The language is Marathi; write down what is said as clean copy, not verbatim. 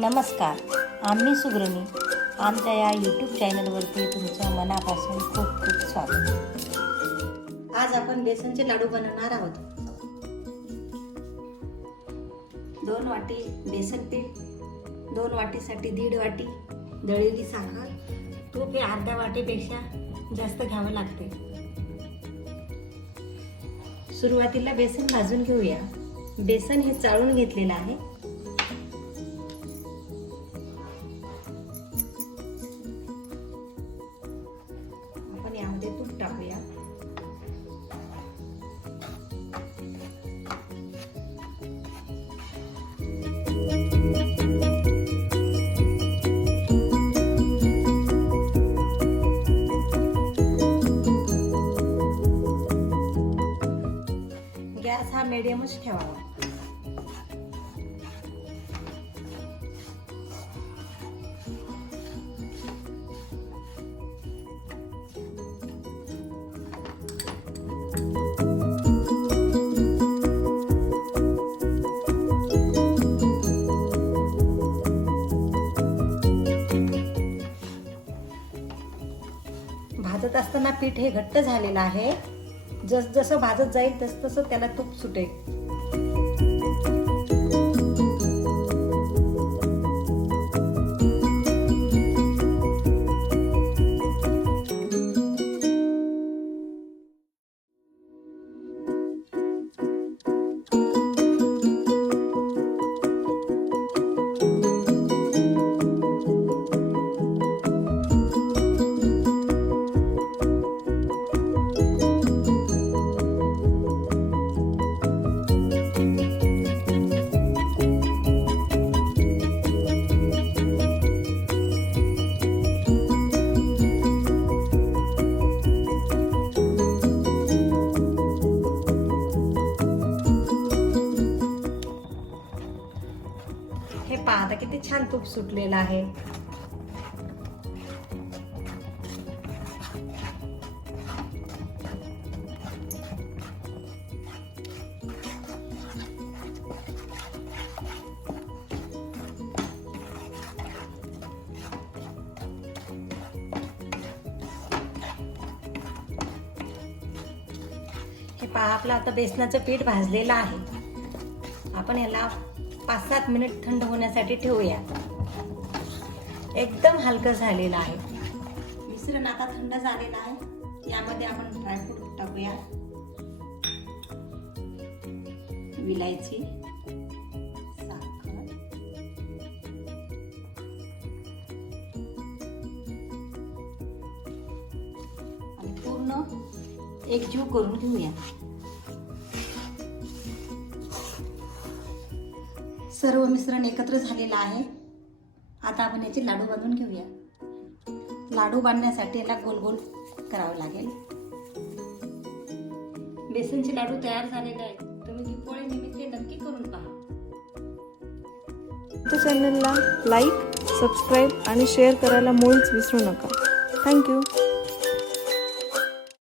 नमस्कार, आम्ही सुग्रणी आमच्या या यूट्यूब चॅनलवरती तुमचं मनापासून खूप खूप स्वागत। आज आपण बेसनचे लाडू बनवणार आहोत। 2 वाटी बेसन पीठ, 2 वाटीसाठी 1.5 वाटी दळलेली साखर, तूप हे अर्ध्या वाटीपेक्षा जास्त घ्यावं लागते। सुरुवातीला बेसन भाजून घेऊया। बेसन हे चाळून घेतलेलं आहे। आपण यामध्ये तूप टाकूया। गॅस हा मीडियमच ठेवावा। भाजत असताना पीठ हे घट्ट झालेलं आहे। जसं भाजत जाईल तसं त्याला तूप सुटेल। हे पहा आता किती छान तूप सुटलेलं आहे। हे पहा आपलं आता बेसनाचं पीठ भाजलेलं आहे। आपण याला 5-7 मिनिट थंड होण्यासाठी ठेवूया। एकदम हलकं झालेलं आहे मिश्रण। आता थंड झालेलं आहे। यामध्ये आपण ड्रायफ्रूट टाकूया। विलायची, साखर, आणि पूर्ण एकजीव करून घेऊया। सर्व मिश्रण एकत्र झालेलं आहे। आता आपण याचे लाडू बांधून घेऊया। लाडू बांधण्यासाठी याला गोल गोल करावं लागेल। बेसनचे लाडू तयार झालेले आहेत। तुम्ही दीपावली निमित्त नक्की करून पहा। आमच्या चॅनलला लाईक, सबस्क्राईब आणि शेअर करायला मुळीच विसरू नका। थँक्यू।